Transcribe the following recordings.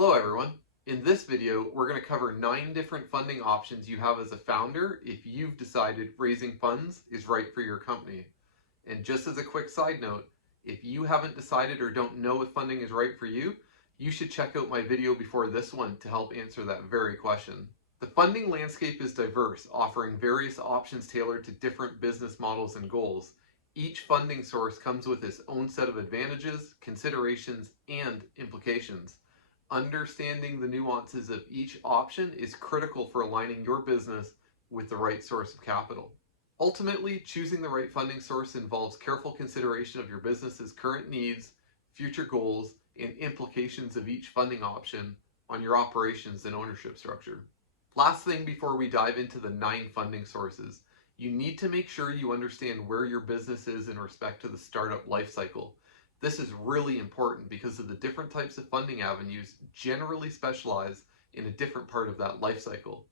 Hello everyone. In this video, we're going to cover 9 different funding options you have as a founder if you've decided raising funds is right for your company. And just as a quick side note, if you haven't decided or don't know if funding is right for you, you should check out my video before this one to help answer that very question. The funding landscape is diverse, offering various options tailored to different business models and goals. Each funding source comes with its own set of advantages, considerations, and implications. Understanding the nuances of each option is critical for aligning your business with the right source of capital. Ultimately, choosing the right funding source involves careful consideration of your business's current needs, future goals, and implications of each funding option on your operations and ownership structure. Last thing before we dive into the 9 funding sources, you need to make sure you understand where your business is in respect to the startup lifecycle. This is really important because of the different types of funding avenues generally specialize in a different part of that life cycle.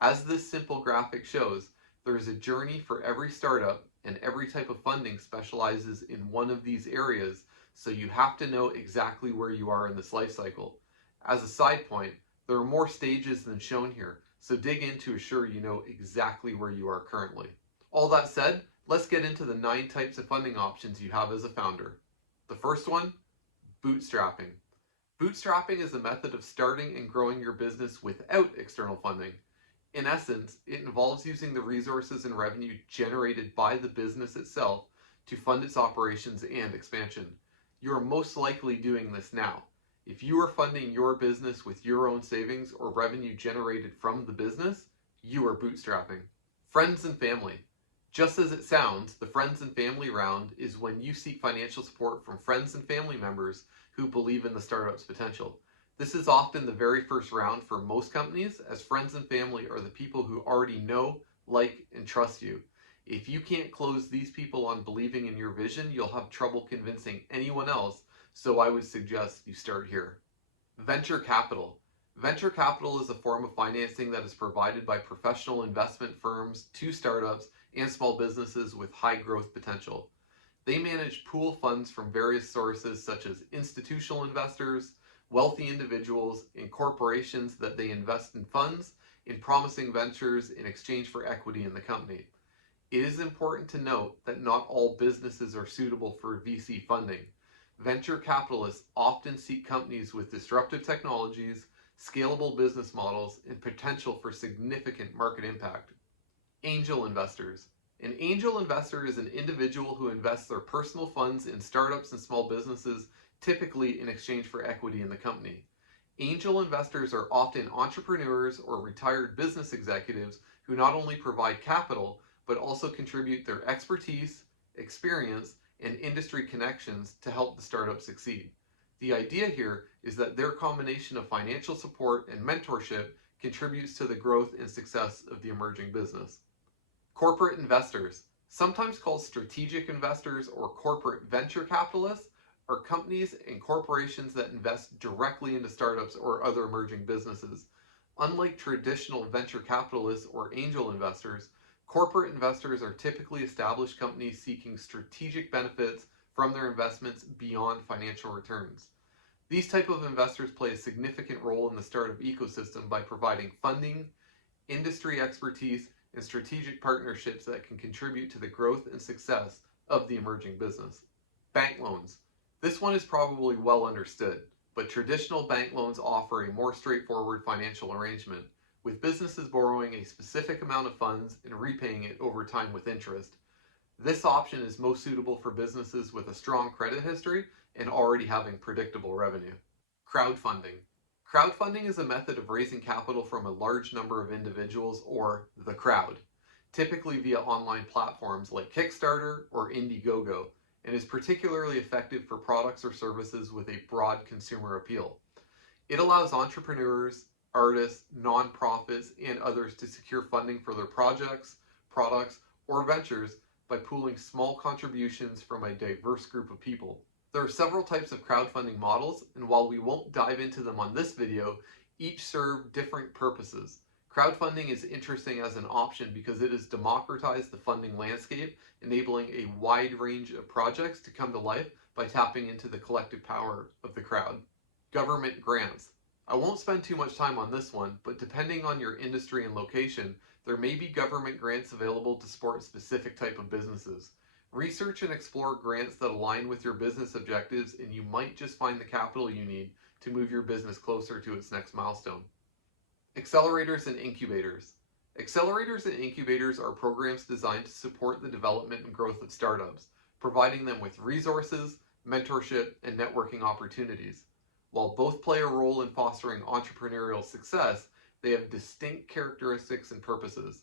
As this simple graphic shows, there is a journey for every startup, and every type of funding specializes in one of these areas, so you have to know exactly where you are in this life cycle. As a side point, there are more stages than shown here, so dig in to assure you know exactly where you are currently. All that said, let's get into the 9 types of funding options you have as a founder. The first one, bootstrapping. Bootstrapping is a method of starting and growing your business without external funding. In essence, it involves using the resources and revenue generated by the business itself to fund its operations and expansion. You are most likely doing this now. If you are funding your business with your own savings or revenue generated from the business, you are bootstrapping. Friends and family. Just as it sounds, the friends and family round is when you seek financial support from friends and family members who believe in the startup's potential. This is often the very first round for most companies, as friends and family are the people who already know, like, and trust you. If you can't close these people on believing in your vision, you'll have trouble convincing anyone else, so I would suggest you start here. Venture capital. Venture capital is a form of financing that is provided by professional investment firms to startups and small businesses with high growth potential. They manage pool funds from various sources such as institutional investors, wealthy individuals, and corporations that they invest in funds in promising ventures in exchange for equity in the company. It is important to note that not all businesses are suitable for VC funding. Venture capitalists often seek companies with disruptive technologies, scalable business models, and potential for significant market impact. Angel investors. An angel investor is an individual who invests their personal funds in startups and small businesses, typically in exchange for equity in the company. Angel investors are often entrepreneurs or retired business executives who not only provide capital, but also contribute their expertise, experience, and industry connections to help the startup succeed. The idea here is that their combination of financial support and mentorship contributes to the growth and success of the emerging business. Corporate investors, sometimes called strategic investors or corporate venture capitalists, are companies and corporations that invest directly into startups or other emerging businesses. Unlike traditional venture capitalists or angel investors, corporate investors are typically established companies seeking strategic benefits from their investments beyond financial returns. These type of investors play a significant role in the startup ecosystem by providing funding, industry expertise, and strategic partnerships that can contribute to the growth and success of the emerging business. Bank loans. This one is probably well understood, but traditional bank loans offer a more straightforward financial arrangement, with businesses borrowing a specific amount of funds and repaying it over time with interest. This option is most suitable for businesses with a strong credit history and already having predictable revenue. Crowdfunding. Crowdfunding is a method of raising capital from a large number of individuals, or the crowd, typically via online platforms like Kickstarter or Indiegogo, and is particularly effective for products or services with a broad consumer appeal. It allows entrepreneurs, artists, nonprofits, and others to secure funding for their projects, products, or ventures by pooling small contributions from a diverse group of people. There are several types of crowdfunding models, and while we won't dive into them on this video, each serve different purposes. Crowdfunding is interesting as an option because it has democratized the funding landscape, enabling a wide range of projects to come to life by tapping into the collective power of the crowd. Government grants. I won't spend too much time on this one, but depending on your industry and location, there may be government grants available to support specific type of businesses. Research and explore grants that align with your business objectives, and you might just find the capital you need to move your business closer to its next milestone. Accelerators and incubators. Accelerators and incubators are programs designed to support the development and growth of startups, providing them with resources, mentorship, and networking opportunities. While both play a role in fostering entrepreneurial success, they have distinct characteristics and purposes.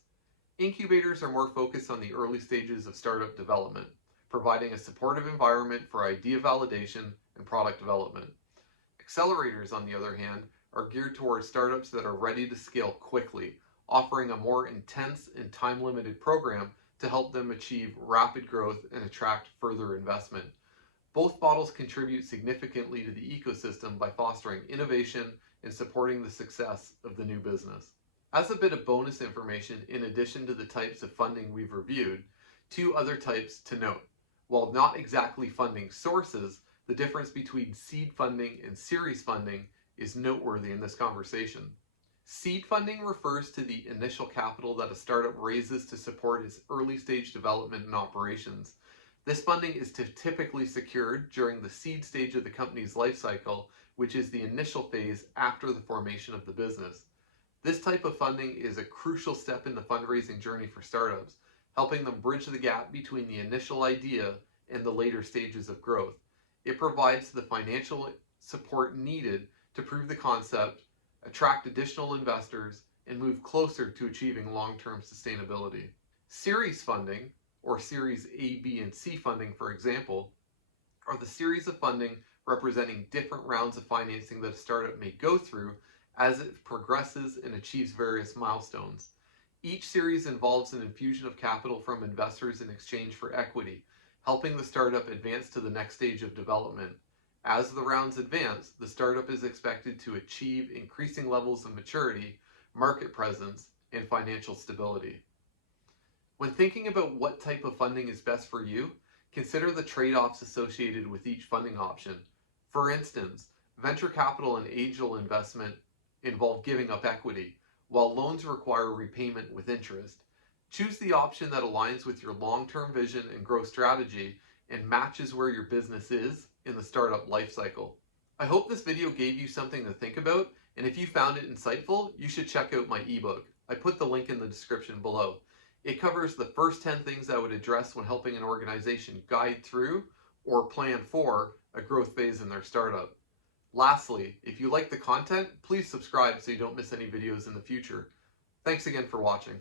Incubators are more focused on the early stages of startup development, providing a supportive environment for idea validation and product development. Accelerators, on the other hand, are geared towards startups that are ready to scale quickly, offering a more intense and time-limited program to help them achieve rapid growth and attract further investment. Both models contribute significantly to the ecosystem by fostering innovation and supporting the success of the new business. As a bit of bonus information, in addition to the types of funding we've reviewed, two other types to note. While not exactly funding sources, the difference between seed funding and series funding is noteworthy in this conversation. Seed funding refers to the initial capital that a startup raises to support its early stage development and operations. This funding is typically secured during the seed stage of the company's life cycle, which is the initial phase after the formation of the business. This type of funding is a crucial step in the fundraising journey for startups, helping them bridge the gap between the initial idea and the later stages of growth. It provides the financial support needed to prove the concept, attract additional investors, and move closer to achieving long-term sustainability. Series funding, or Series A, B, and C funding, for example, are the series of funding representing different rounds of financing that a startup may go through as it progresses and achieves various milestones. Each series involves an infusion of capital from investors in exchange for equity, helping the startup advance to the next stage of development. As the rounds advance, the startup is expected to achieve increasing levels of maturity, market presence, and financial stability. When thinking about what type of funding is best for you, consider the trade-offs associated with each funding option. For instance, venture capital and angel investment involve giving up equity, while loans require repayment with interest. Choose the option that aligns with your long-term vision and growth strategy and matches where your business is in the startup life cycle. I hope this video gave you something to think about, and if you found it insightful, you should check out my ebook. I put the link in the description below. It covers the first 10 things I would address when helping an organization guide through or plan for a growth phase in their startup. Lastly, if you like the content, please subscribe so you don't miss any videos in the future. Thanks again for watching.